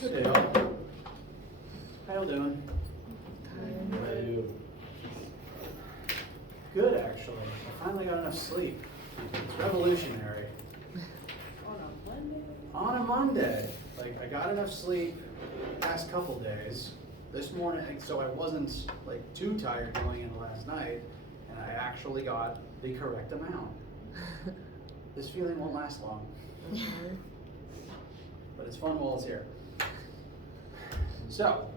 Good day, all. How y'all doing? Good, actually. I finally got enough sleep. It's revolutionary. On a Monday. Like, I got enough sleep the past couple days. This morning, so I wasn't like too tired going into last night, and I actually got the correct amount. This feeling won't last long. But it's fun while it's here. So,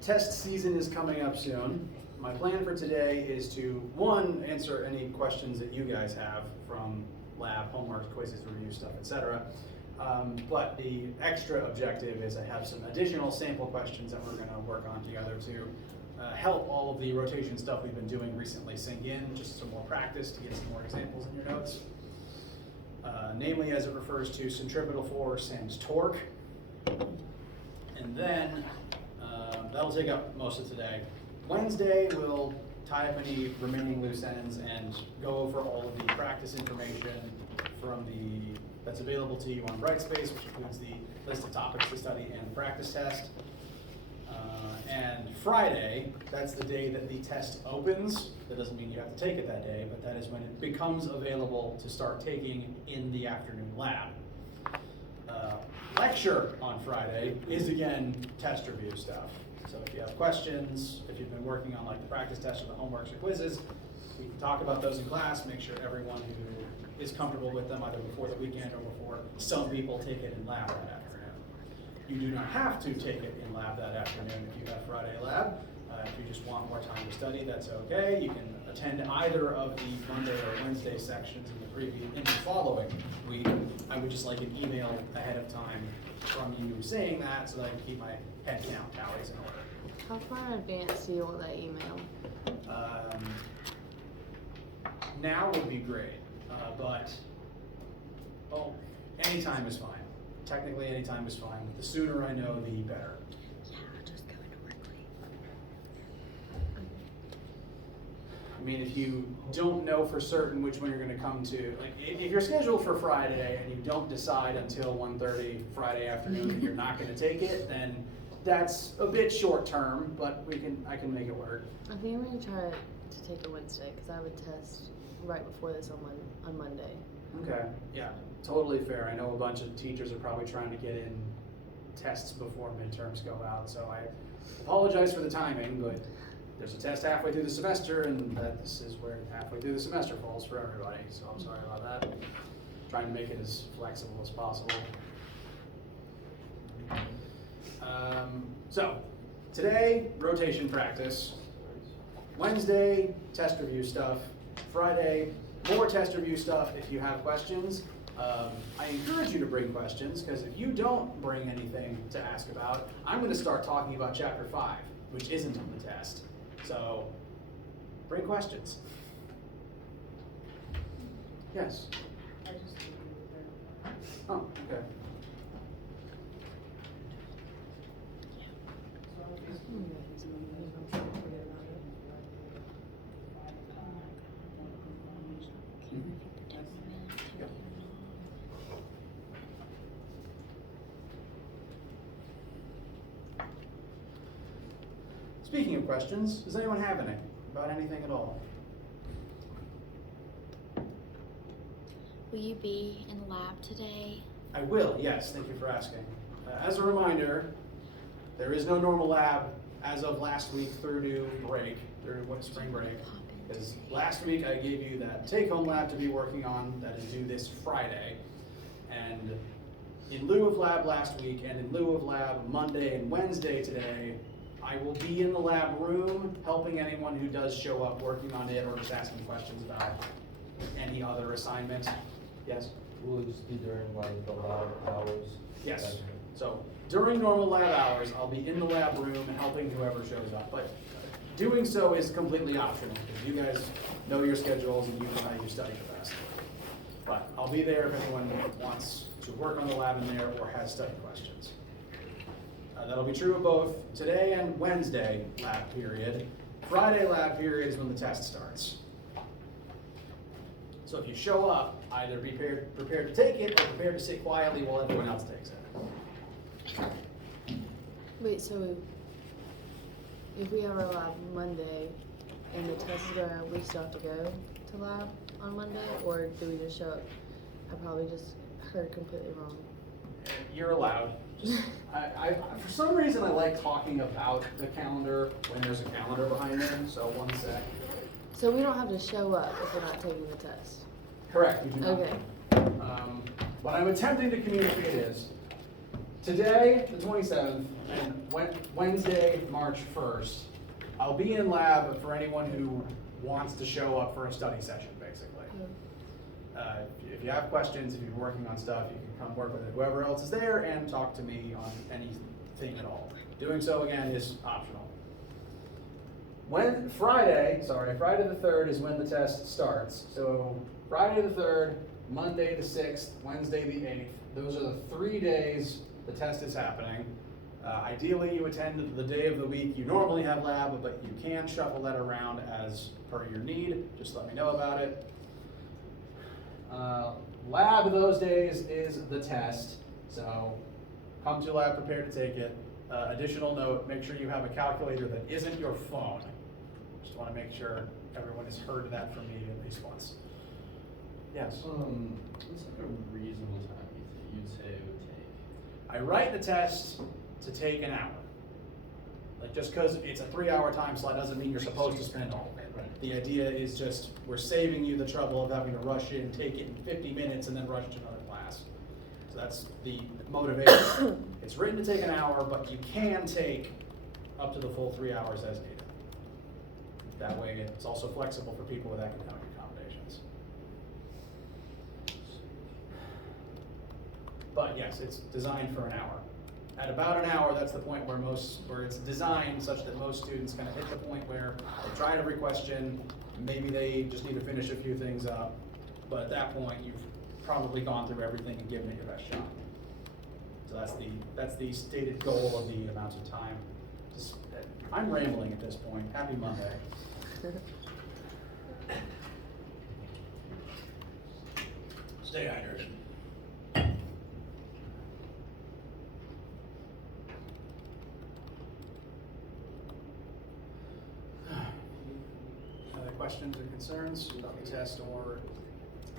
test season is coming up soon. My plan for today is to, one, answer any questions that you guys have from lab, homework, quizzes, review stuff, etc. But the extra objective is I have some additional sample questions that we're going to work on together to help all of the rotation stuff we've been doing recently sink in, just some more practice to get some more examples in your notes. Namely as it refers to centripetal force and torque. And then that'll take up most of today. Wednesday, we'll tie up any remaining loose ends and go over all of the practice information that's available to you on Brightspace, which includes the list of topics to study and the practice test. And Friday, that's the day that the test opens. That doesn't mean you have to take it that day, but that is when it becomes available to start taking in the afternoon lab. Lecture on Friday is again test review stuff. So if you have questions, if you've been working on like the practice test or the homeworks or quizzes, we can talk about those in class, make sure everyone who is comfortable with them either before the weekend or before some people take it in lab that afternoon. You do not have to take it in lab that afternoon if you have Friday lab. If you just want more time to study, that's okay. You can attend either of the Monday or Wednesday sections in the following week. I would just like an email ahead of time from you saying that so that I can keep my head count tallies in order. How far in advance do you want that email? Now would be great, but anytime is fine. Technically, anytime is fine. The sooner I know, the better. Yeah, just go into work late. I mean, if you don't know for certain which one you're going to come to, like if you're scheduled for Friday and you don't decide until 1:30 Friday afternoon that you're not going to take it, then that's a bit short term, but I can make it work. I think I'm going to try to take a Wednesday because I would test right before this on Monday. Okay, yeah, totally fair. I know a bunch of teachers are probably trying to get in tests before midterms go out, so I apologize for the timing, but there's a test halfway through the semester, and this is where halfway through the semester falls for everybody, so I'm sorry about that. Trying to make it as flexible as possible. So, today, rotation practice. Wednesday, test review stuff. Friday, more test review stuff if you have questions. I encourage you to bring questions, because if you don't bring anything to ask about, I'm going to start talking about Chapter 5, which isn't on the test. So, bring questions. Yes? Oh, okay. Speaking of questions, does anyone have any about anything at all? Will you be in the lab today? I will, yes, thank you for asking. As a reminder, there is no normal lab as of last week through to spring break. Because last week I gave you that take-home lab to be working on that is due this Friday. And in lieu of lab last week and in lieu of lab Monday and Wednesday today, I will be in the lab room helping anyone who does show up working on it or just asking questions about any other assignment. Yes? Will it just be during like the lab hours? Yes. So during normal lab hours, I'll be in the lab room helping whoever shows up. But doing so is completely optional because you guys know your schedules and you know how you study the best. But I'll be there if anyone wants to work on the lab in there or has study questions. That'll be true of both today and Wednesday lab period. Friday lab period is when the test starts. So if you show up, either be prepared to take it or prepared to sit quietly while everyone else takes it. Wait, so if we have our lab Monday and the test is going on, we still have to go to lab on Monday, or do we just show up? I probably just heard completely wrong. You're allowed. Just, for some reason, I like talking about the calendar when there's a calendar behind it, so one sec. So we don't have to show up if we're not taking the test. Correct, you do not. Okay. What I'm attempting to communicate is, today, the 27th, and Wednesday, March 1st, I'll be in lab for anyone who wants to show up for a study session, basically. If you have questions, if you're working on stuff, you can come work with whoever else is there and talk to me on anything at all. Doing so, again, is optional. Friday the 3rd is when the test starts. So Friday the 3rd, Monday the 6th, Wednesday the 8th. Those are the 3 days the test is happening. Ideally, you attend the day of the week you normally have lab, but you can shuffle that around as per your need. Just let me know about it. Lab those days is the test, so come to lab prepared to take it. Additional note, make sure you have a calculator that isn't your phone. Just want to make sure everyone has heard that from me at least once. Yes? What's like a reasonable time you'd say it would take? I write the test to take an hour. Like, just because it's a 3-hour time slot doesn't mean you're supposed to spend all of it. Right. The idea is just, we're saving you the trouble of having to rush in, take it in 50 minutes, and then rush to another class. So that's the motivation. It's written to take an hour, but you can take up to the full 3 hours as needed. That way, it's also flexible for people with academic accommodations. But yes, it's designed for an hour. At about an hour, that's the point where it's designed such that most students kind of hit the point where they try every question, maybe they just need to finish a few things up, but at that point, you've probably gone through everything and given it your best shot. So that's the stated goal of the amount of time. I'm rambling at this point. Happy Monday. Stay hydrated. Other questions or concerns about the test or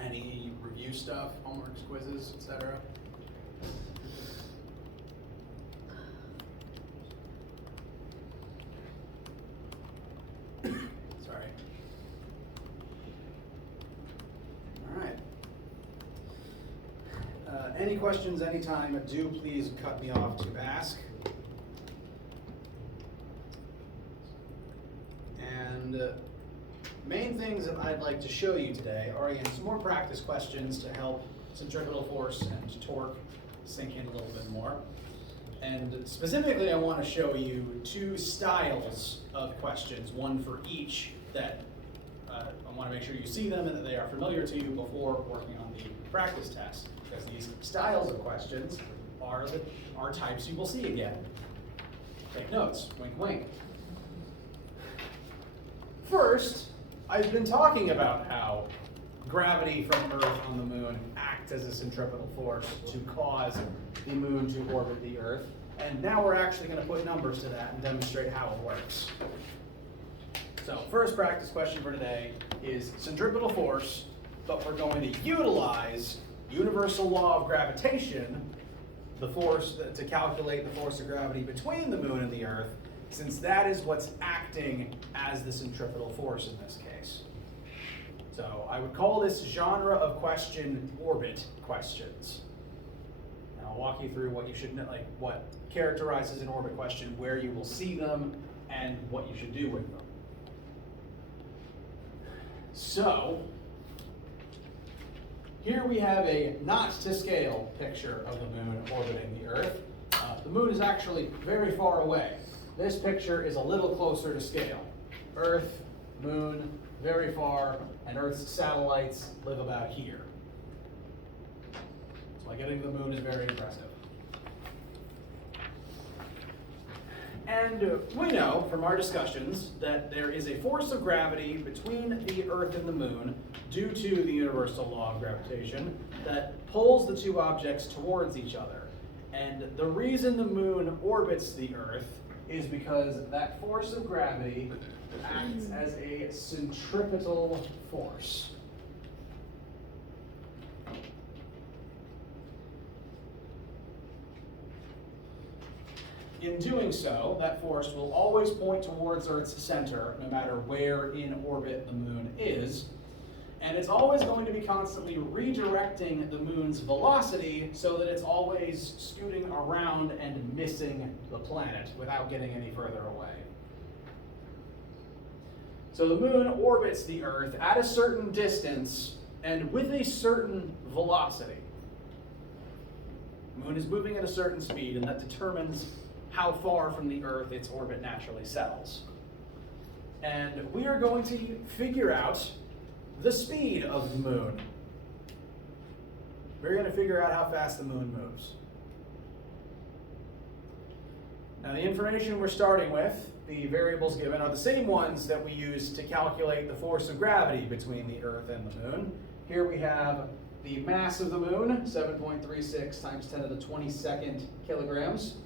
any review stuff, homeworks, quizzes, etc.? Sorry. All right. Any questions anytime, do please cut me off to ask. And main things that I'd like to show you today are, again, some more practice questions to help centripetal force and torque sink in a little bit more. And specifically, I want to show you 2 styles of questions, one for each, that I want to make sure you see them and that they are familiar to you before working on the practice test. Because these styles of questions are types you will see again. Take notes, wink, wink. First, I've been talking about how gravity from Earth on the moon acts as a centripetal force to cause the moon to orbit the Earth. And now we're actually going to put numbers to that and demonstrate how it works. So first practice question for today is centripetal force, but we're going to utilize universal law of gravitation, the force to calculate the force of gravity between the moon and the Earth, since that is what's acting as the centripetal force in this case. So I would call this genre of question orbit questions. And I'll walk you through what you should know, like what characterizes an orbit question, where you will see them, and what you should do with them. So here we have a not to scale picture of the moon orbiting the Earth. The moon is actually very far away. This picture is a little closer to scale. Earth, moon, very far, and Earth's satellites live about here. So getting to the moon is very impressive. And we know from our discussions that there is a force of gravity between the Earth and the moon due to the universal law of gravitation that pulls the two objects towards each other. And the reason the moon orbits the Earth is because that force of gravity acts as a centripetal force. In doing so, that force will always point towards Earth's center, no matter where in orbit the moon is. And it's always going to be constantly redirecting the moon's velocity so that it's always scooting around and missing the planet without getting any further away. So the moon orbits the Earth at a certain distance and with a certain velocity. The moon is moving at a certain speed, and that determines how far from the Earth its orbit naturally settles. And we are going to figure out the speed of the moon. We're going to figure out how fast the moon moves. Now, the information we're starting with, the variables given, are the same ones that we use to calculate the force of gravity between the Earth and the moon. Here we have the mass of the moon, 7.36 times 10 to the 22nd kilograms.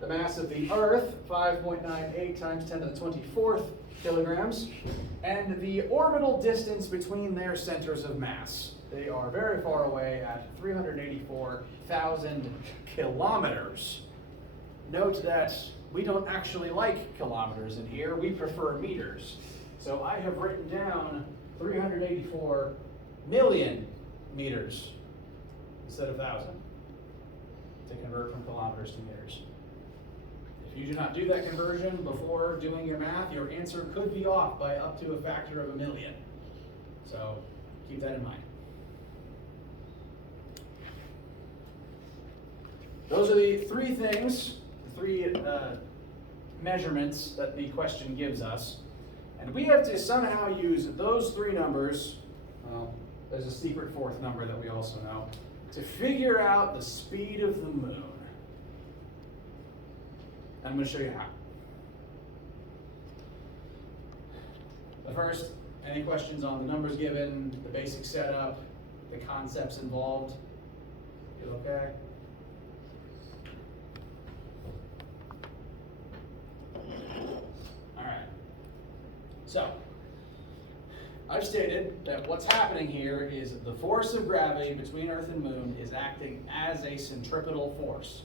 The mass of the Earth, 5.98 times 10 to the 24th kilograms. And the orbital distance between their centers of mass. They are very far away at 384,000 kilometers. Note that we don't actually like kilometers in here, we prefer meters. So I have written down 384 million meters instead of 1,000 to convert from kilometers to meters. If you do not do that conversion before doing your math, your answer could be off by up to a factor of 1,000,000. So keep that in mind. Those are the three things, three measurements that the question gives us. And we have to somehow use those three numbers, well, there's a secret fourth number that we also know, to figure out the speed of the moon. I'm going to show you how. But first, any questions on the numbers given, the basic setup, the concepts involved? Feel okay? All right. So, I've stated that what's happening here is the force of gravity between Earth and Moon is acting as a centripetal force.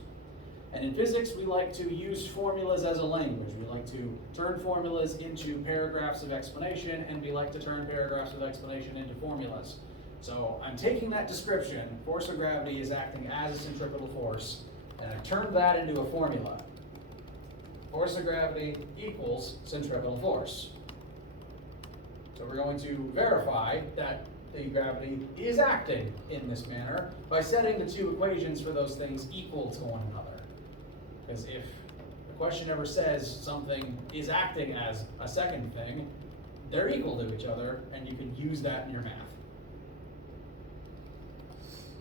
And in physics, we like to use formulas as a language. We like to turn formulas into paragraphs of explanation, and we like to turn paragraphs of explanation into formulas. So I'm taking that description, force of gravity is acting as a centripetal force, and I've turned that into a formula. Force of gravity equals centripetal force. So we're going to verify that the gravity is acting in this manner by setting the two equations for those things equal to one another. Because if the question ever says something is acting as a second thing, they're equal to each other, and you can use that in your math.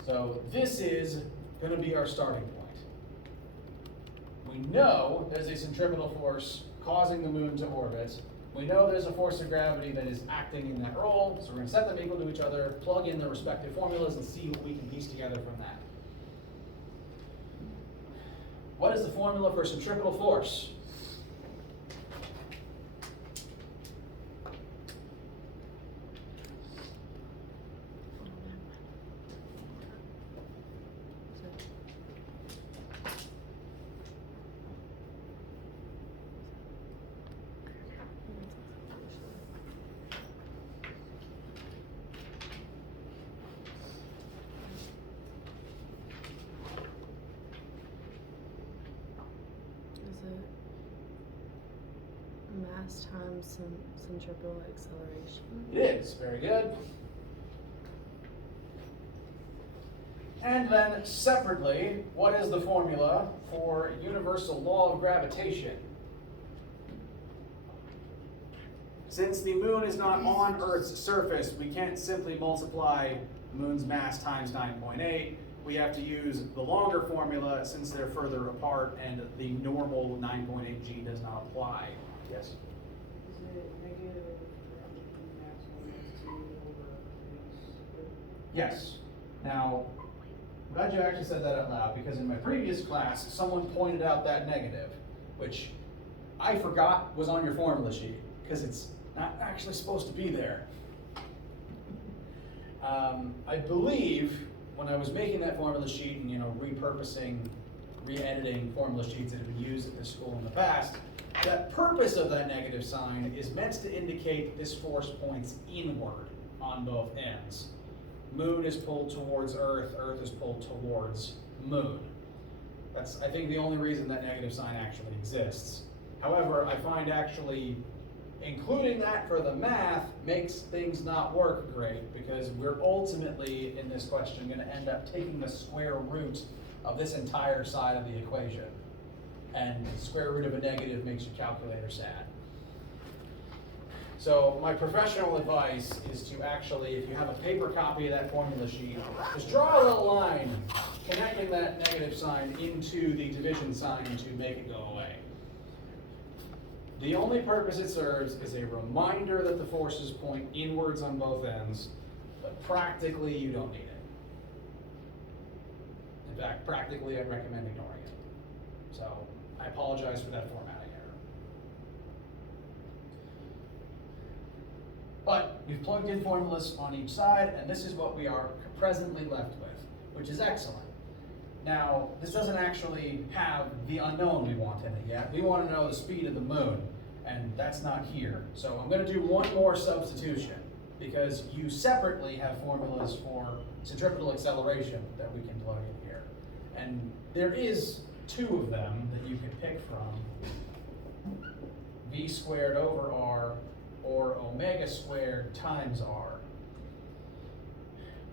So this is going to be our starting point. We know there's a centripetal force causing the moon to orbit. We know there's a force of gravity that is acting in that role, so we're going to set them equal to each other, plug in their respective formulas, and see what we can piece together from that. What is the formula for centripetal force? Mass times centripetal acceleration. It is, very good. And then separately, what is the formula for universal law of gravitation? Since the moon is not on Earth's surface, we can't simply multiply the moon's mass times 9.8. We have to use the longer formula since they're further apart and the normal 9.8 g does not apply. Yes? Is it negative maximum x2 over Yes. Now, I'm glad you actually said that out loud, because in my previous class, someone pointed out that negative, which I forgot was on your formula sheet, because it's not actually supposed to be there. I believe when I was making that formula sheet and, repurposing, re-editing formula sheets that have been used at this school in the past, that purpose of that negative sign is meant to indicate this force points inward on both ends. Moon is pulled towards Earth, Earth is pulled towards Moon. That's, I think, the only reason that negative sign actually exists. However, I find actually including that for the math makes things not work great, because we're ultimately, in this question, going to end up taking the square root of this entire side of the equation. And the square root of a negative makes your calculator sad. So my professional advice is to actually, if you have a paper copy of that formula sheet, just draw a little line connecting that negative sign into the division sign to make it go away. The only purpose it serves is a reminder that the forces point inwards on both ends, but practically you don't need it. In fact, practically I'd recommend ignoring it. So I apologize for that formatting error. But we've plugged in formulas on each side, and this is what we are presently left with, which is excellent. Now, this doesn't actually have the unknown we want in it yet. We want to know the speed of the moon, and that's not here. So I'm going to do one more substitution, because you separately have formulas for centripetal acceleration that we can plug in here. And there is two of them that you can pick from: v squared over r, or omega squared times r.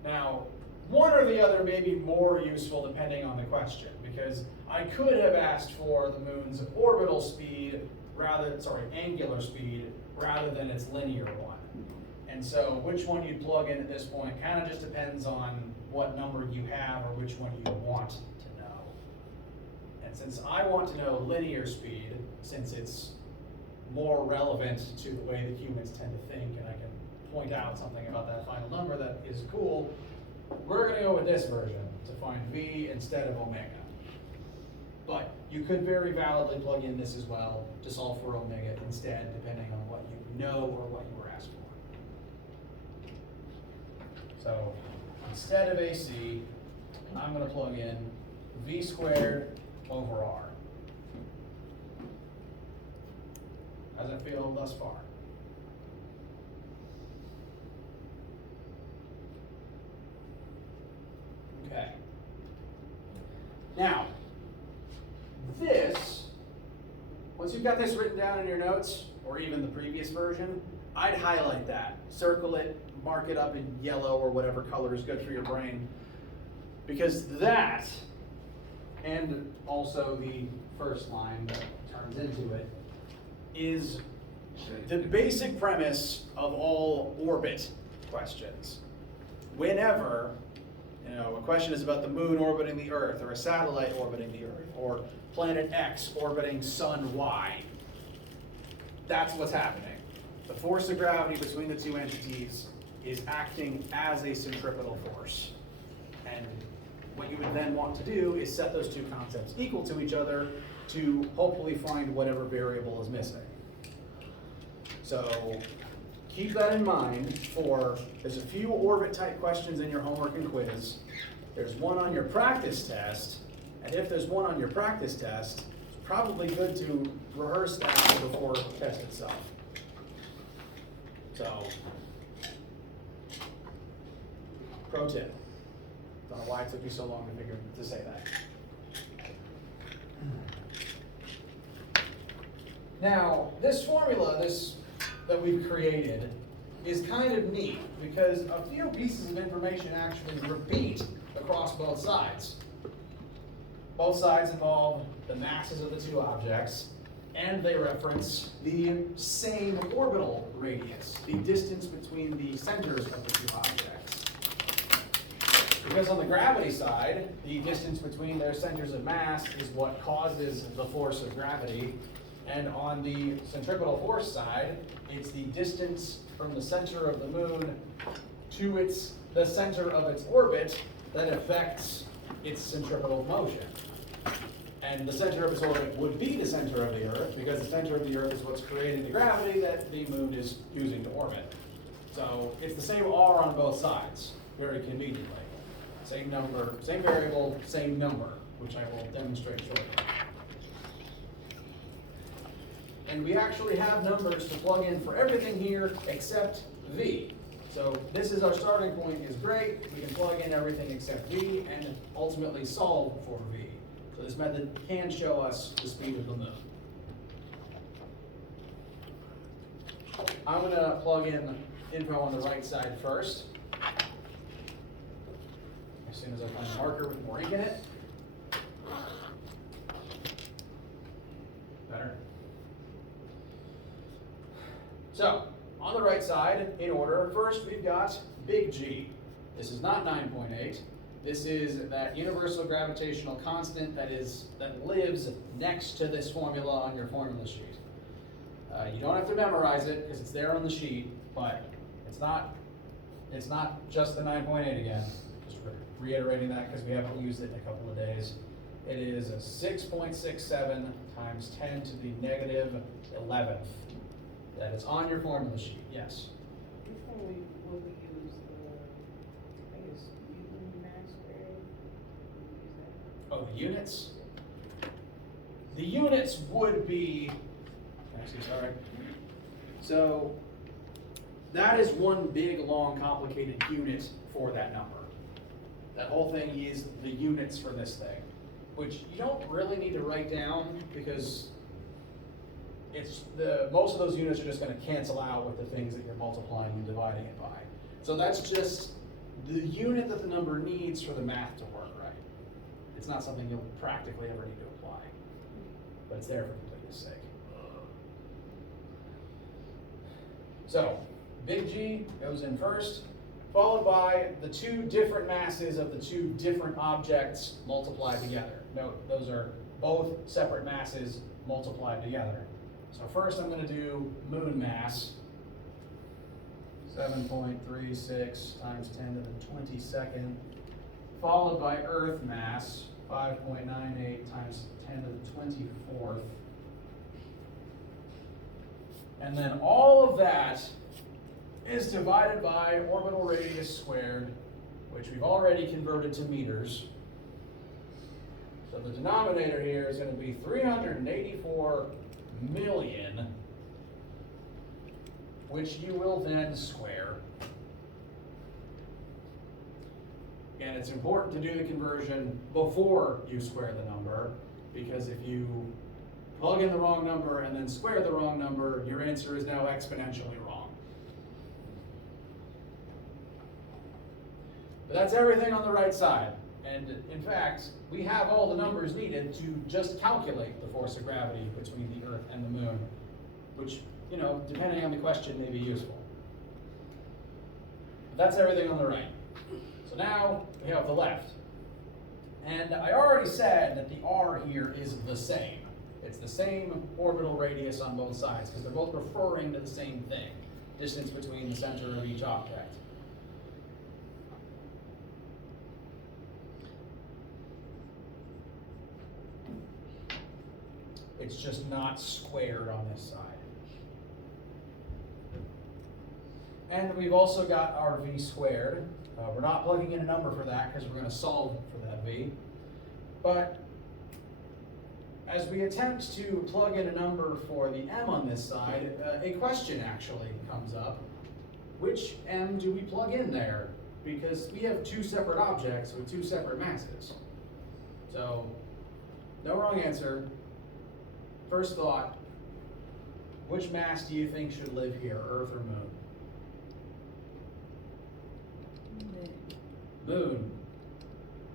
Now, one or the other may be more useful depending on the question, because I could have asked for the moon's orbital speed angular speed, rather than its linear one. And so which one you plug in at this point kind of just depends on what number you have or which one you want to know. And since I want to know linear speed, since it's more relevant to the way that humans tend to think, and I can point out something about that final number that is cool, we're going to go with this version to find v instead of omega. But you could very validly plug in this as well to solve for omega instead, depending on what you know or what you were asked for. So instead of AC, I'm going to plug in v squared over r. How's it feel thus far? Okay. Now, this, once you've got this written down in your notes, or even the previous version, I'd highlight that. Circle it, mark it up in yellow or whatever color is good for your brain. Because that, and also the first line that turns into it, is the basic premise of all orbit questions. Whenever a question is about the moon orbiting the Earth, or a satellite orbiting the Earth, or planet X orbiting sun Y, that's what's happening. The force of gravity between the two entities is acting as a centripetal force. And what you would then want to do is set those two concepts equal to each other to hopefully find whatever variable is missing. So keep that in mind there's a few orbit type questions in your homework and quiz. There's one on your practice test, and if there's one on your practice test, it's probably good to rehearse that before the test itself. So, pro tip. Don't know why it took me so long to say that. Now, this formula, that we've created, is kind of neat because a few pieces of information actually repeat across both sides. Both sides involve the masses of the two objects, and they reference the same orbital radius, the distance between the centers of the two objects. Because on the gravity side, the distance between their centers of mass is what causes the force of gravity, and on the centripetal force side, it's the distance from the center of the moon to the center of its orbit that affects its centripetal motion. And the center of its orbit would be the center of the Earth, because the center of the Earth is what's creating the gravity that the moon is using to orbit. So it's the same R on both sides, very conveniently. Same number, same variable, same number, which I will demonstrate shortly. And we actually have numbers to plug in for everything here except V. So this is our starting point, is great. We can plug in everything except V and ultimately solve for V. So this method can show us the speed of the moon. I'm going to plug in info on the right side first. As soon as I find a marker with more ink in it. Better. So, on the right side, in order, first we've got big G. This is not 9.8. This is that universal gravitational constant that lives next to this formula on your formula sheet. You don't have to memorize it because it's there on the sheet, but it's not just the 9.8 again. Just reiterating that because we haven't used it in a couple of days. It is a 6.67 times 10 to the negative 11th. That is on your formula sheet, yes. Before we use I guess Newton mass squared, we use that. Oh, the units? The units would be, sorry. So that is one big, long, complicated unit for that number. That whole thing is the units for this thing, which you don't really need to write down because most of those units are just going to cancel out with the things that you're multiplying and dividing it by. So that's just the unit that the number needs for the math to work right. It's not something you'll practically ever need to apply, but it's there for completeness' sake. So, big G goes in first, followed by the two different masses of the two different objects multiplied together. Note, those are both separate masses multiplied together. So first I'm going to do moon mass, 7.36 times 10 to the 22nd, followed by Earth mass, 5.98 times 10 to the 24th. And then all of that is divided by orbital radius squared, which we've already converted to meters. So the denominator here is going to be 384 million, which you will then square. And it's important to do the conversion before you square the number, because if you plug in the wrong number and then square the wrong number, your answer is now exponentially wrong. But that's everything on the right side. And in fact, we have all the numbers needed to just calculate the force of gravity between the Earth and the Moon, which, depending on the question, may be useful. But that's everything on the right. So now we have the left. And I already said that the R here is the same. It's the same orbital radius on both sides, because they're both referring to the same thing, distance between the center of each object. It's just not squared on this side. And we've also got our V squared. We're not plugging in a number for that because we're going to solve for that V. But as we attempt to plug in a number for the M on this side, a question actually comes up. Which M do we plug in there? Because we have two separate objects with two separate masses. So, no wrong answer. First thought, which mass do you think should live here, Earth or Moon? Moon.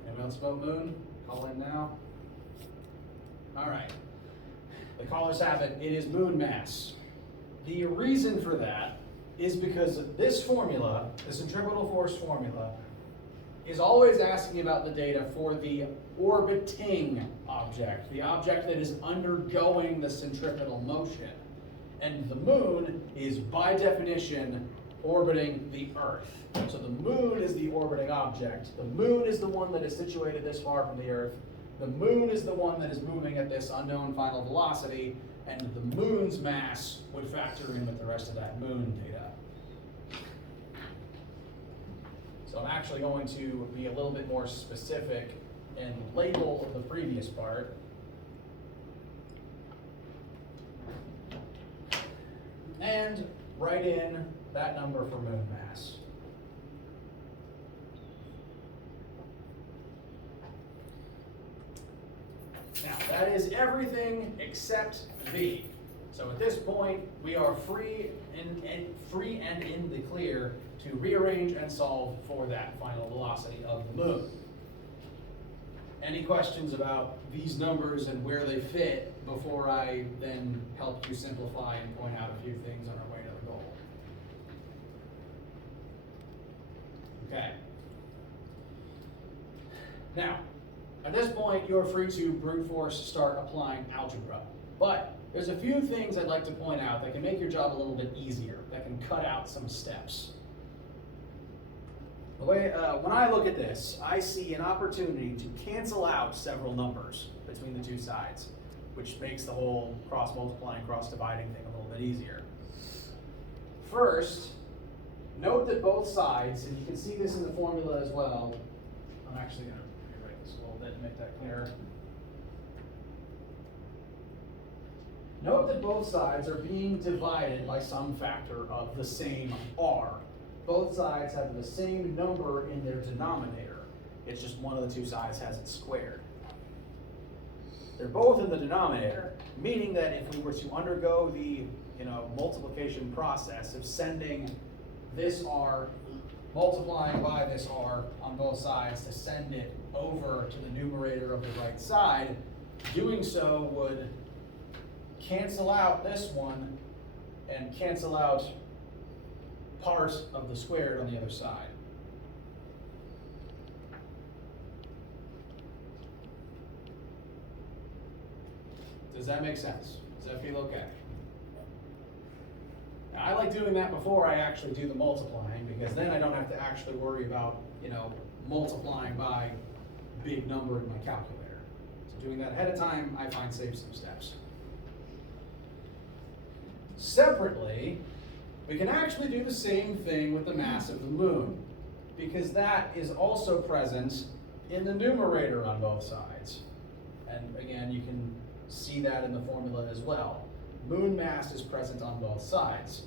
Anyone else vote Moon? Call in now. All right. The callers have it. It is moon mass. The reason for that is because this formula, the centripetal force formula, is always asking about the data for the orbiting object, the object that is undergoing the centripetal motion. And the moon is, by definition, orbiting the Earth. So the moon is the orbiting object. The moon is the one that is situated this far from the Earth. The moon is the one that is moving at this unknown final velocity, and the moon's mass would factor in with the rest of that moon data. So I'm actually going to be a little bit more specific and label the previous part. And write in that number for moon mass. Now, that is everything except V. So at this point, we are free and in the clear to rearrange and solve for that final velocity of the moon. Any questions about these numbers and where they fit before I then help you simplify and point out a few things on our way to the goal? Okay. Now, at this point, you're free to brute force start applying algebra. But there's a few things I'd like to point out that can make your job a little bit easier, that can cut out some steps. The way, when I look at this, I see an opportunity to cancel out several numbers between the two sides, which makes the whole cross-multiplying, cross-dividing thing a little bit easier. First, note that both sides, and you can see this in the formula as well. I'm actually going to rewrite this a little bit to make that clearer. Note that both sides are being divided by some factor of the same r. Both sides have the same number in their denominator. It's just one of the two sides has it squared. They're both in the denominator, meaning that if we were to undergo the multiplication process of sending this r, multiplying by this r on both sides to send it over to the numerator of the right side, doing so would cancel out this one and cancel out part of the squared on the other side. Does that make sense? Does that feel okay? Now, I like doing that before I actually do the multiplying, because then I don't have to actually worry about, multiplying by big number in my calculator. So doing that ahead of time, I find saves some steps. Separately, we can actually do the same thing with the mass of the moon, because that is also present in the numerator on both sides. And again, you can see that in the formula as well. Moon mass is present on both sides,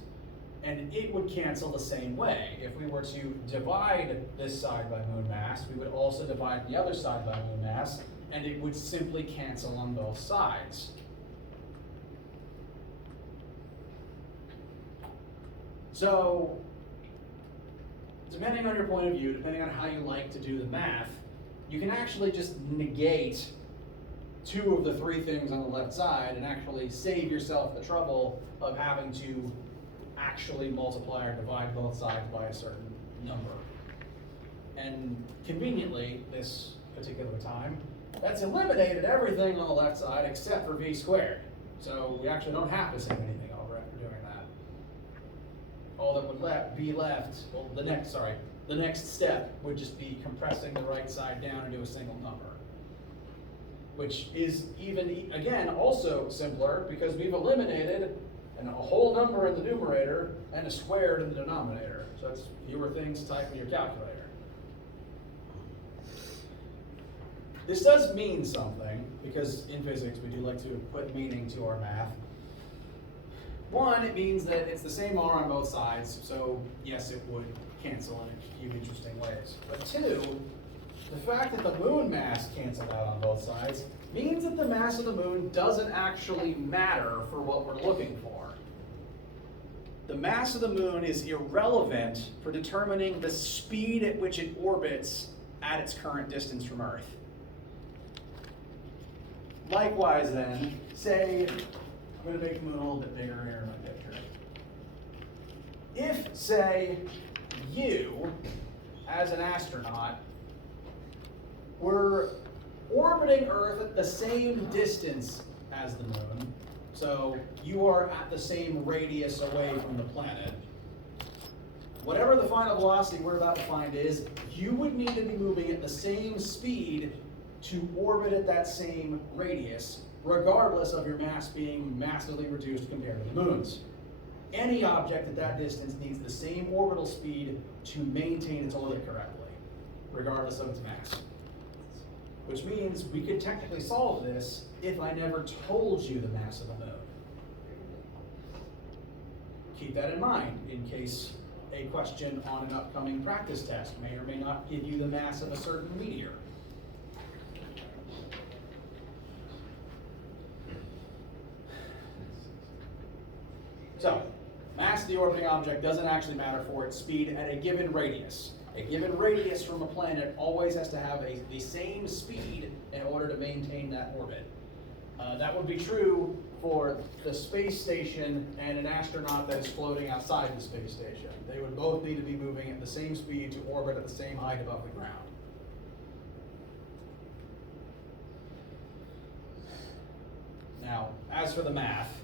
and it would cancel the same way. If we were to divide this side by moon mass, we would also divide the other side by moon mass, and it would simply cancel on both sides. So, depending on your point of view, depending on how you like to do the math, you can actually just negate two of the three things on the left side and actually save yourself the trouble of having to actually multiply or divide both sides by a certain number. And conveniently, this particular time, that's eliminated everything on the left side except for v squared. So we actually don't have to save anything over after doing that. All that would be left, well, the next step would just be compressing the right side down into a single number, which is even, again, also simpler because we've eliminated a whole number in the numerator and a squared in the denominator. So it's fewer things to type in your calculator. This does mean something, because in physics we do like to put meaning to our math. One, it means that it's the same r on both sides, so yes, it would cancel in a few interesting ways. But two, the fact that the moon mass canceled out on both sides means that the mass of the moon doesn't actually matter for what we're looking for. The mass of the moon is irrelevant for determining the speed at which it orbits at its current distance from Earth. Likewise then, say, I'm going to make the moon a little bit bigger here in my picture. If, say, you, as an astronaut, were orbiting Earth at the same distance as the moon, so you are at the same radius away from the planet, whatever the final velocity we're about to find is, you would need to be moving at the same speed to orbit at that same radius, regardless of your mass being massively reduced compared to the moon's. Any object at that distance needs the same orbital speed to maintain its orbit correctly, regardless of its mass. Which means we could technically solve this if I never told you the mass of the moon. Keep that in mind in case a question on an upcoming practice test may or may not give you the mass of a certain meteor. So, mass of the orbiting object doesn't actually matter for its speed at a given radius. A given radius from a planet always has to have the same speed in order to maintain that orbit. That would be true for the space station and an astronaut that is floating outside the space station. They would both need to be moving at the same speed to orbit at the same height above the ground. Now, as for the math,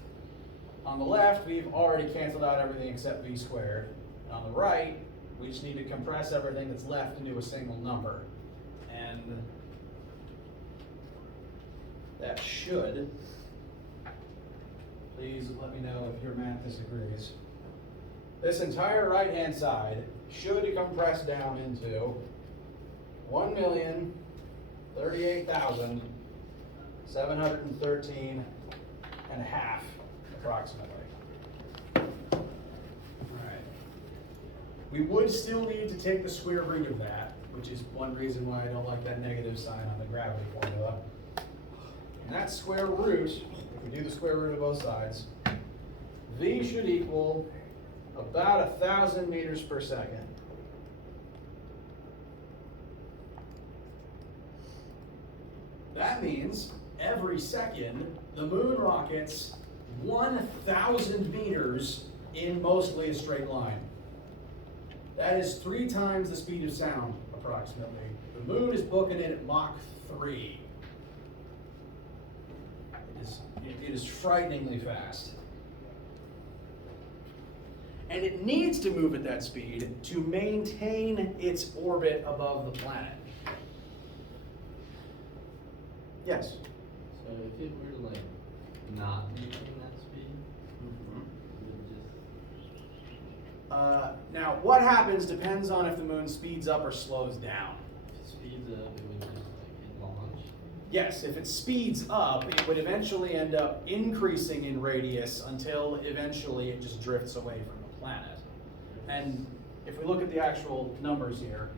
on the left, we've already canceled out everything except v squared. And on the right, we just need to compress everything that's left into a single number. And that should, please let me know if your math disagrees. This entire right-hand side should compress down into 1,038,713 and a half, approximately. Alright. We would still need to take the square root of that, which is one reason why I don't like that negative sign on the gravity formula. And that square root, if we do the square root of both sides, v should equal about 1,000 meters per second. That means every second the moon rockets 1,000 meters in mostly a straight line. That is 3 times the speed of sound, approximately. The moon is booking it at Mach 3. It is frighteningly fast. And it needs to move at that speed to maintain its orbit above the planet. Yes? So if it were to like not maintain that speed, it would just Now, what happens depends on if the moon speeds up or slows down. if it speeds up, it would just like hit launch. Yes, if it speeds up, it would eventually end up increasing in radius until eventually it just drifts away from the planet. And if we look at the actual numbers here,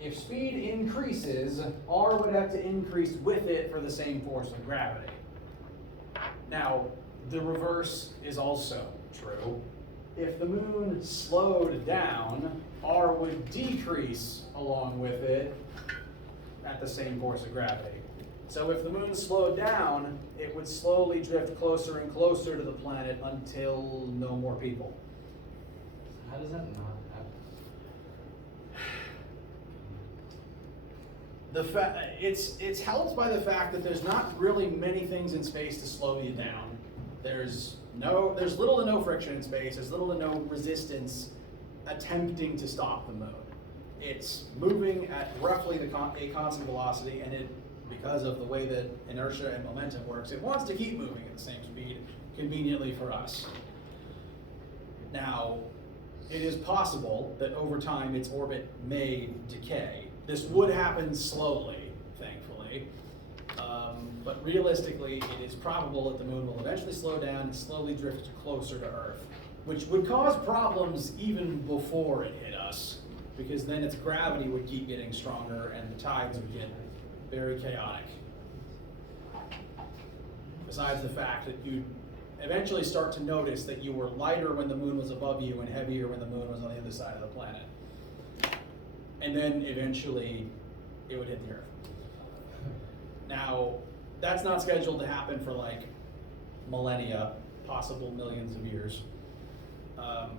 if speed increases, R would have to increase with it for the same force of gravity. Now, the reverse is also true. If the moon slowed down, R would decrease along with it at the same force of gravity. So if the moon slowed down, it would slowly drift closer and closer to the planet until no more people. How does that not happen? It's helped by the fact that there's not really many things in space to slow you down. There's little to no friction in space. There's little to no resistance attempting to stop the moon. It's moving at roughly a constant velocity, and because of the way that inertia and momentum works, it wants to keep moving at the same speed conveniently for us. Now, it is possible that over time its orbit may decay. This would happen slowly, thankfully, but realistically it is probable that the moon will eventually slow down and slowly drift closer to Earth, which would cause problems even before it hit us, because then its gravity would keep getting stronger and the tides would get very chaotic. Besides the fact that you'd eventually start to notice that you were lighter when the moon was above you and heavier when the moon was on the other side of the planet. And then eventually it would hit the Earth. Now, that's not scheduled to happen for like millennia, possible millions of years.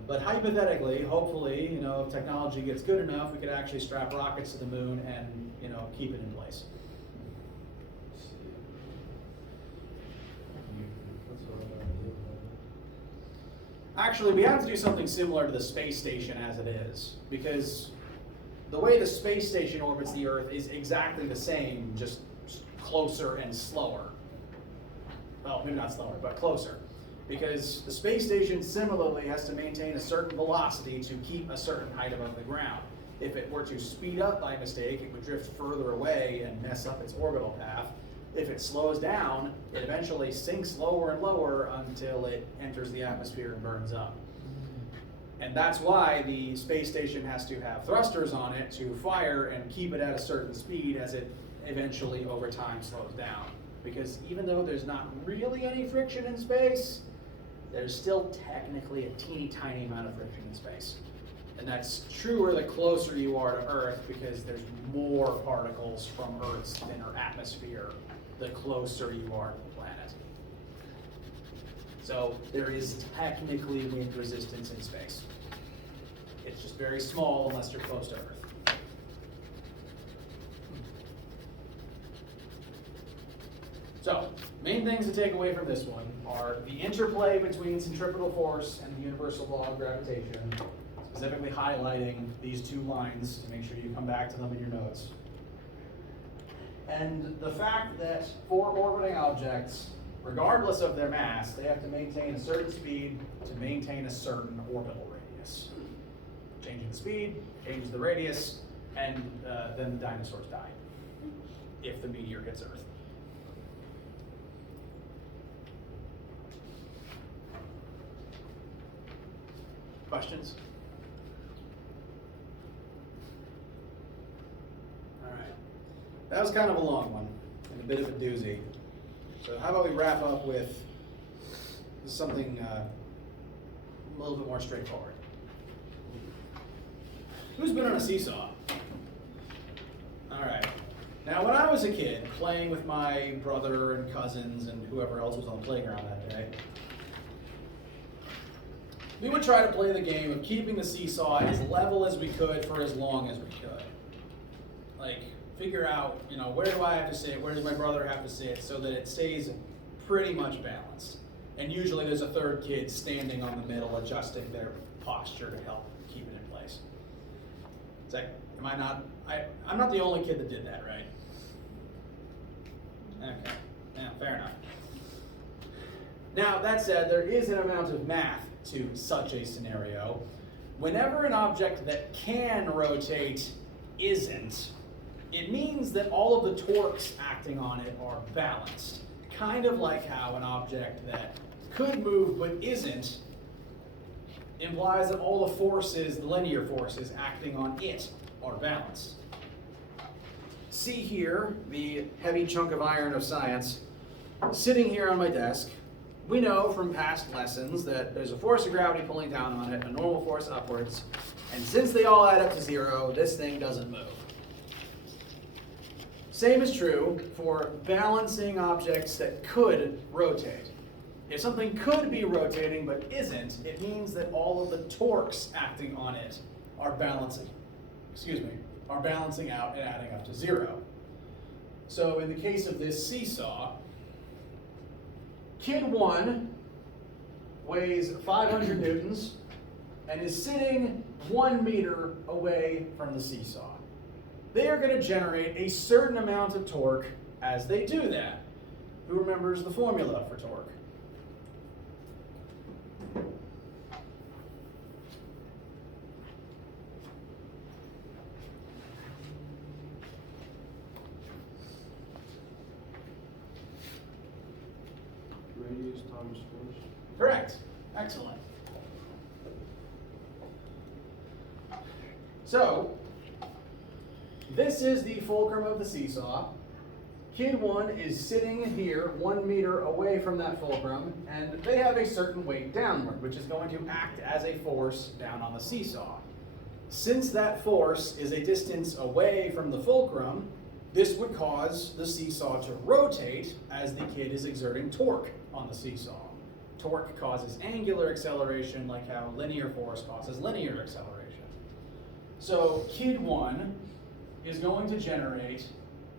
But hypothetically, hopefully, if technology gets good enough, we could actually strap rockets to the moon and, keep it in place. Actually, we have to do something similar to the space station as it is, because the way the space station orbits the Earth is exactly the same, just closer and slower. Well, maybe not slower, but closer. Because the space station similarly has to maintain a certain velocity to keep a certain height above the ground. If it were to speed up by mistake, it would drift further away and mess up its orbital path. If it slows down, it eventually sinks lower and lower until it enters the atmosphere and burns up. And that's why the space station has to have thrusters on it to fire and keep it at a certain speed as it eventually over time slows down. Because even though there's not really any friction in space, there's still technically a teeny tiny amount of friction in space. And that's truer the closer you are to Earth, because there's more particles from Earth's thinner atmosphere the closer you are to the planet. So there is technically wind resistance in space. It's just very small unless you're close to Earth. So, main things to take away from this one are the interplay between centripetal force and the universal law of gravitation, specifically highlighting these two lines to make sure you come back to them in your notes. And the fact that for orbiting objects, regardless of their mass, they have to maintain a certain speed to maintain a certain orbital radius. Changing the speed, changes the radius, and then the dinosaurs die if the meteor hits Earth. Questions? All right. That was kind of a long one and a bit of a doozy. So how about we wrap up with something a little bit more straightforward. Who's been on a seesaw? All right. Now, when I was a kid, playing with my brother and cousins and whoever else was on the playground that day, we would try to play the game of keeping the seesaw as level as we could for as long as we could. Like, figure out, where do I have to sit, where does my brother have to sit, so that it stays pretty much balanced. And usually there's a third kid standing on the middle, adjusting their posture to help keep it in place. It's like, I'm not the only kid that did that, right? Okay, yeah, fair enough. Now, that said, there is an amount of math to such a scenario. Whenever an object that can rotate isn't, it means that all of the torques acting on it are balanced. Kind of like how an object that could move but isn't implies that all the forces, the linear forces acting on it, are balanced. See here the heavy chunk of iron of science sitting here on my desk. We know from past lessons that there's a force of gravity pulling down on it, a normal force upwards, and since they all add up to 0, this thing doesn't move. Same is true for balancing objects that could rotate. If something could be rotating but isn't, it means that all of the torques acting on it are balancing out and adding up to 0. So in the case of this seesaw, Kid 1 weighs 500 newtons and is sitting 1 meter away from the seesaw. They are going to generate a certain amount of torque as they do that. Who remembers the formula for torque? Radius times force. Correct. Excellent. So, this is the fulcrum of the seesaw. Kid 1 is sitting here 1 meter away from that fulcrum, and they have a certain weight downward, which is going to act as a force down on the seesaw. Since that force is a distance away from the fulcrum, this would cause the seesaw to rotate as the kid is exerting torque on the seesaw. Torque causes angular acceleration, like how linear force causes linear acceleration. So Kid 1 is going to generate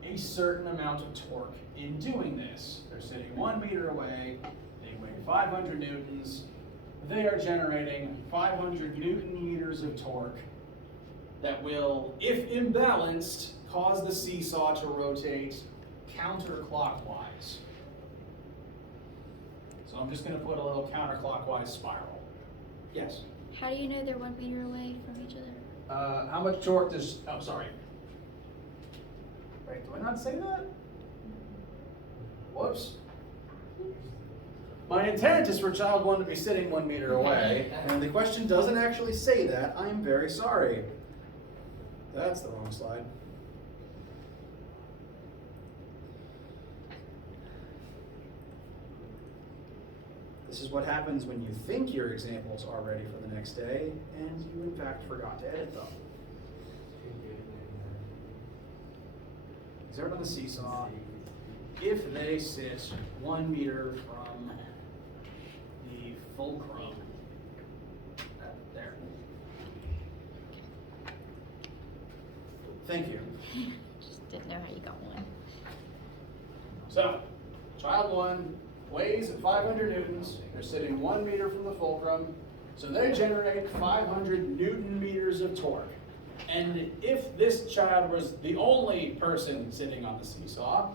a certain amount of torque in doing this. They're sitting 1 meter away, they weigh 500 newtons, they are generating 500 Newton meters of torque that will, if imbalanced, cause the seesaw to rotate counterclockwise. So I'm just going to put a little counterclockwise spiral. Yes? How do you know they're 1 meter away from each other? How much torque does, oh, sorry. Wait, do I not say that? Whoops. My intent is for child 1 to be sitting 1 meter away, and the question doesn't actually say that. I'm very sorry. That's the wrong slide. This is what happens when you think your examples are ready for the next day, and you in fact forgot to edit them. Exert on the seesaw if they sit 1 meter from the fulcrum. There. Thank you. Just didn't know how you got one. So, child 1 weighs 500 newtons. They're sitting 1 meter from the fulcrum. So they generate 500 Newton meters of torque. And if this child was the only person sitting on the seesaw,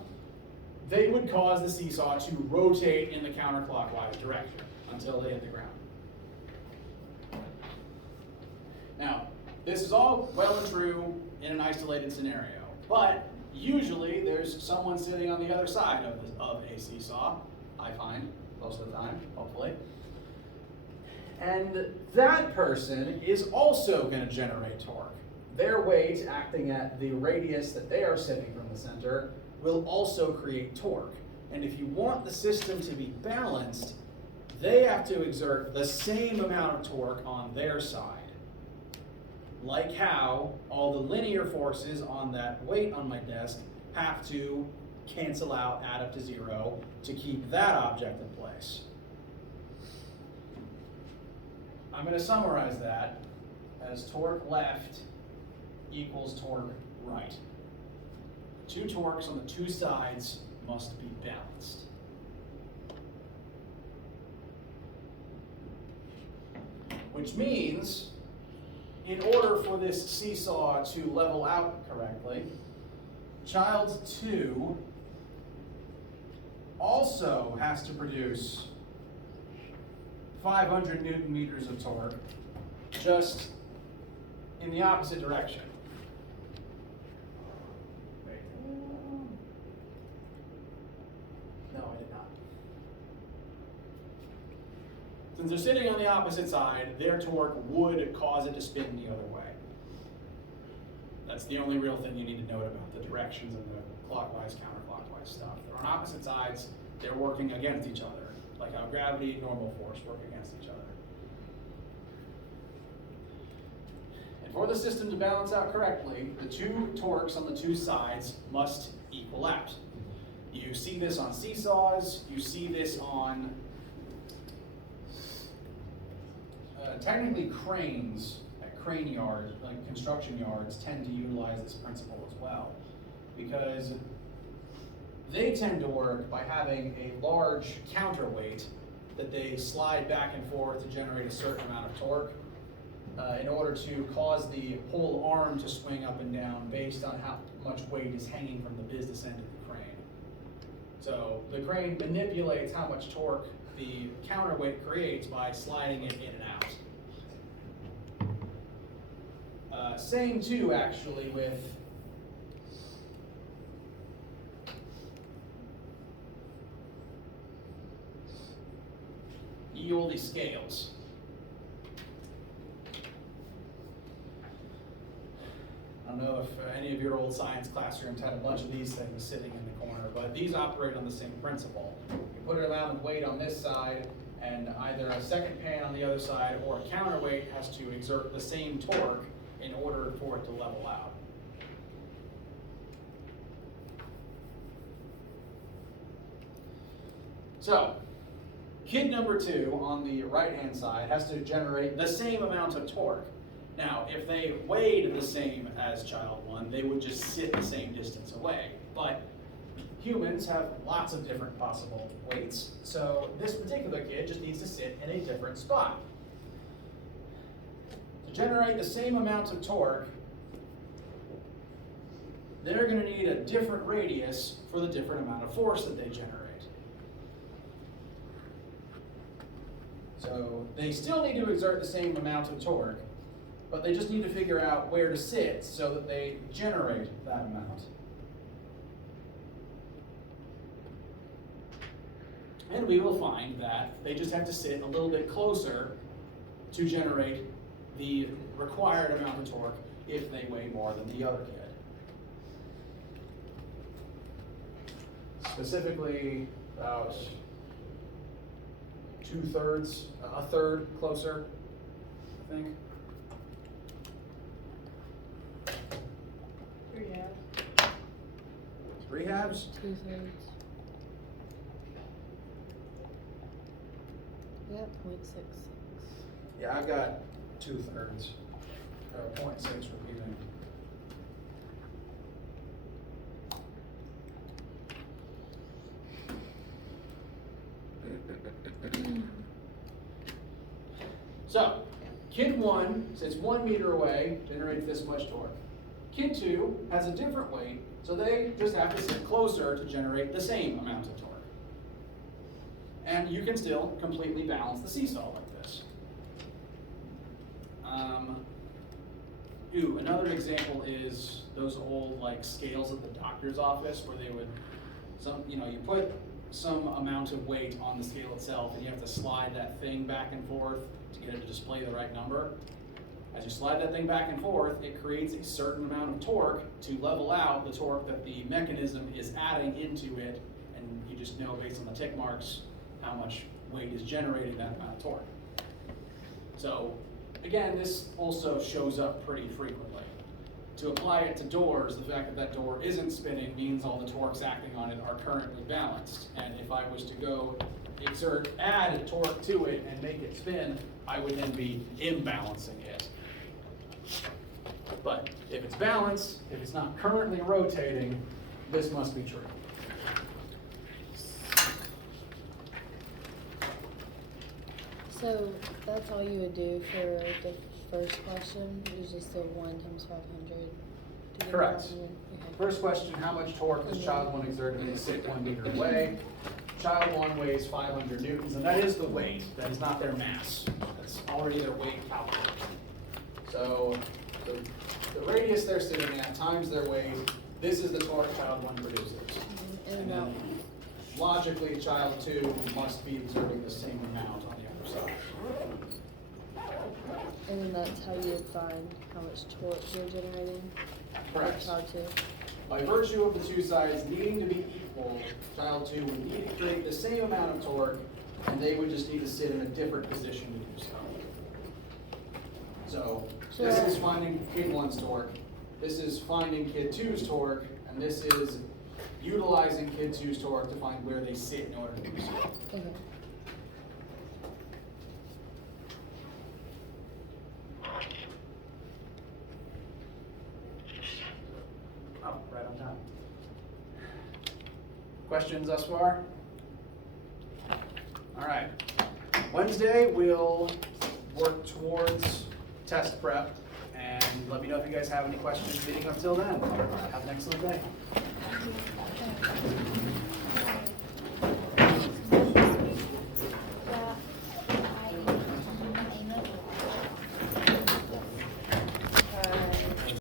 they would cause the seesaw to rotate in the counterclockwise direction until they hit the ground. Now, this is all well and true in an isolated scenario, but usually there's someone sitting on the other side of a seesaw, I find, most of the time, hopefully. And that person is also going to generate torque. Their weight acting at the radius that they are sitting from the center will also create torque. And if you want the system to be balanced, they have to exert the same amount of torque on their side. Like how all the linear forces on that weight on my desk have to cancel out, add up to 0 to keep that object in place. I'm going to summarize that as torque left equals torque right. Two torques on the two sides must be balanced. Which means, in order for this seesaw to level out correctly, child 2 also has to produce 500 Newton meters of torque, just in the opposite direction. No, I did not. Since they're sitting on the opposite side, their torque would cause it to spin the other way. That's the only real thing you need to note about the directions and the clockwise, counterclockwise stuff. They're on opposite sides, they're working against each other, like how gravity and normal force work against each other. And for the system to balance out correctly, the two torques on the two sides must equal out. You see this on seesaws, you see this on technically cranes at crane yards, like construction yards, tend to utilize this principle as well, because they tend to work by having a large counterweight that they slide back and forth to generate a certain amount of torque in order to cause the whole arm to swing up and down based on how much weight is hanging from the business end of the crane. So the crane manipulates how much torque the counterweight creates by sliding it in and out. Same too, actually, with ye olde scales. I don't know if any of your old science classrooms had a bunch of these things sitting in the corner, but these operate on the same principle. You put an amount of weight on this side, and either a second pan on the other side or a counterweight has to exert the same torque in order for it to level out. So, kid number 2 on the right-hand side has to generate the same amount of torque. Now, if they weighed the same as child 1, they would just sit the same distance away. But humans have lots of different possible weights, so this particular kid just needs to sit in a different spot. To generate the same amount of torque, they're going to need a different radius for the different amount of force that they generate. So they still need to exert the same amount of torque, but they just need to figure out where to sit so that they generate that amount. And we will find that they just have to sit a little bit closer to generate the required amount of torque if they weigh more than the other kid. Specifically, about a third closer, I think. 3/2. 3/2? 2/3. Yep, 0.66. Yeah, I've got 2/3, or 0.6 repeating. So, kid 1 sits 1 meter away, generates this much torque. Kid 2 has a different weight, so they just have to sit closer to generate the same amount of torque. And you can still completely balance the seesaw like this. Another example is those old like scales at the doctor's office where they would, you put some amount of weight on the scale itself and you have to slide that thing back and forth to get it to display the right number. As you slide that thing back and forth, it creates a certain amount of torque to level out the torque that the mechanism is adding into it, and you just know based on the tick marks how much weight is generating that amount of torque. So again, this also shows up pretty frequently. To apply it to doors, the fact that that door isn't spinning means all the torques acting on it are currently balanced. And if I was to go add torque to it and make it spin, I would then be imbalancing it. But if it's balanced, if it's not currently rotating, this must be true. So that's all you would do for the first question? You just do 1 times 500? to get Correct. 500? Okay. First question, how much torque does child 1 exert when they sit 1 meter away? Child 1 weighs 500 newtons, and that is the weight. That is not their mass. That's already their weight calculated. So the radius they're sitting at times their weight, this is the torque child 1 produces. And And about, then logically, child 2 must be exerting the same amount on the other side. and then that's how you would find how much torque you're generating? Correct. Child 2? By virtue of the two sides needing to be equal, child 2 would need to create the same amount of torque, and they would just need to sit in a different position to do so. So this is finding kid 1's torque, this is finding kid 2's torque, and this is utilizing kid 2's torque to find where they sit in order to do so. Okay. Oh, right on time. Questions thus far? All right. Wednesday, we'll work towards test prep, and let me know if you guys have any questions leading up till then. Have an excellent day.